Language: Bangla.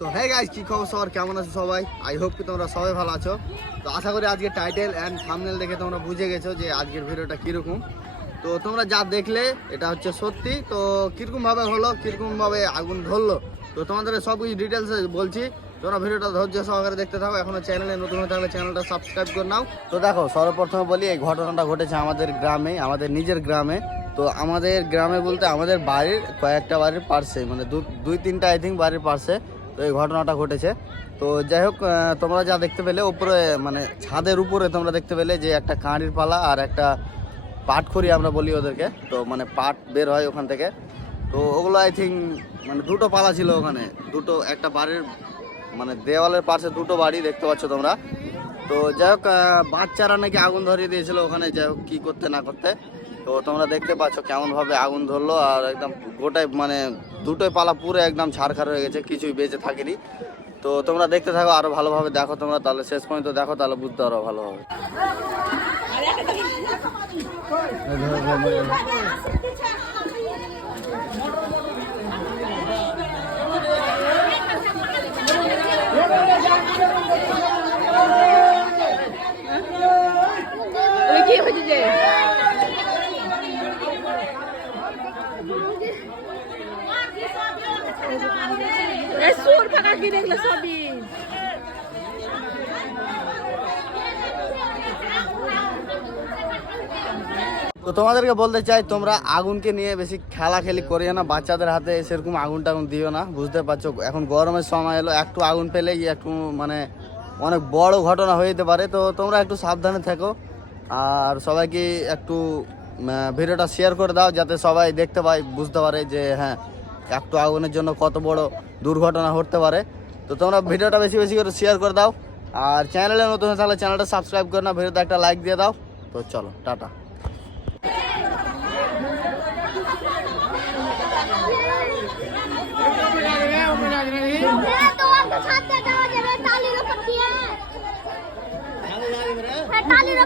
তো হ্যাঁ গাইজ কি খবর সবার? কেমন আছো সবাই? আই হোপ কি তোমরা সবাই ভালো আছো। তো আশা করি আজকে টাইটেল অ্যান্ড থামনেল দেখে তোমরা বুঝে গেছো যে আজকের ভিডিওটা কীরকম। তো তোমরা যা দেখলে, এটা হচ্ছে সত্যি। তো কীরকম ভাবে হলো কীরকম ভাবে আগুন ধরলো, তো তোমাদের সব কিছু ডিটেলসে বলছি। তোমরা ভিডিওটা ধৈর্য সহকারে দেখতে থাকো। এখনও চ্যানেলে নতুন হয়ে থাকলে চ্যানেলটা সাবস্ক্রাইব করে নাও। তো দেখো, সর্বপ্রথমে বলি, এই ঘটনাটা ঘটেছে আমাদের গ্রামে, আমাদের নিজের গ্রামে। তো আমাদের গ্রামে বলতে আমাদের বাড়ির কয়েকটা বাড়ির পার্শ্বে মানে দুই তিনটা আই থিঙ্ক বাড়ির পার্শ্বে তো এই ঘটনাটা ঘটেছে। তো যাই হোক তোমরা যা দেখতে পেলে, উপরে মানে ছাদের উপরে তোমরা দেখতে পেলে যে একটা কাঁড়ির পালা আর একটা পাটখড়ি আমরা বলি ওদেরকে। তো মানে পাট বের হয় ওখান থেকে। তো ওগুলো আই থিঙ্ক মানে দুটো পালা ছিল ওখানে। দুটো, একটা বাড়ির মানে দেওয়ালের পাশে দুটো বাড়ি দেখতে পাচ্ছ তোমরা। তো যাই হোক বাচ্চারা নাকি আগুন ধরিয়ে দিয়েছিল ওখানে যাই হোক কী করতে না করতে। তো তোমরা দেখতে পাচ্ছ কেমনভাবে আগুন ধরলো আর একদম গোটাই মানে দুটোই পালা পুরো একদম ছাড়খাড় হয়ে গেছে কিছুই বেঁচে থাকেনি। তো তোমরা দেখতে থাকো আরও ভালোভাবে দেখো তোমরা তাহলে শেষ পর্যন্ত দেখো তাহলে বুঝতে পারো ভালোভাবে ওই কি দেখলে সবই তো তোমাদেরকে বলতে চাই, তোমরা আগুনকে নিয়ে বেশি খেলাখেলি করিও না, বাচ্চাদের হাতে সেরকম আগুন টাগুন দিও না, বুঝতে পারছ? এখন গরমের সময় এলো, একটু আগুন পেলেই একটু মানে অনেক বড় ঘটনা হয়ে যেতে পারে, তো তোমরা একটু সাবধানে থেকো। আর সবাইকে একটু ভিডিওটা শেয়ার করে দাও, যাতে সবাই দেখতে পায়, বুঝতে পারে যে হ্যাঁ একটু আগুনের জন্য কত বড় দুর্ঘটনা ঘটতে পারে। তো তোমরা ভিডিওটা বেশি বেশি করে শেয়ার করে দাও। আর চ্যানেলে নতুন হয়ে থাকলে চ্যানেলটা সাবস্ক্রাইব করে না ভিডিওতে একটা লাইক দিয়ে দাও। তো চলো টাটা। তোমাকে ছাড়তে দেওয়া যাবে টালির উপর দিয়ে হ্যাঁ টালির